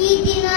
一定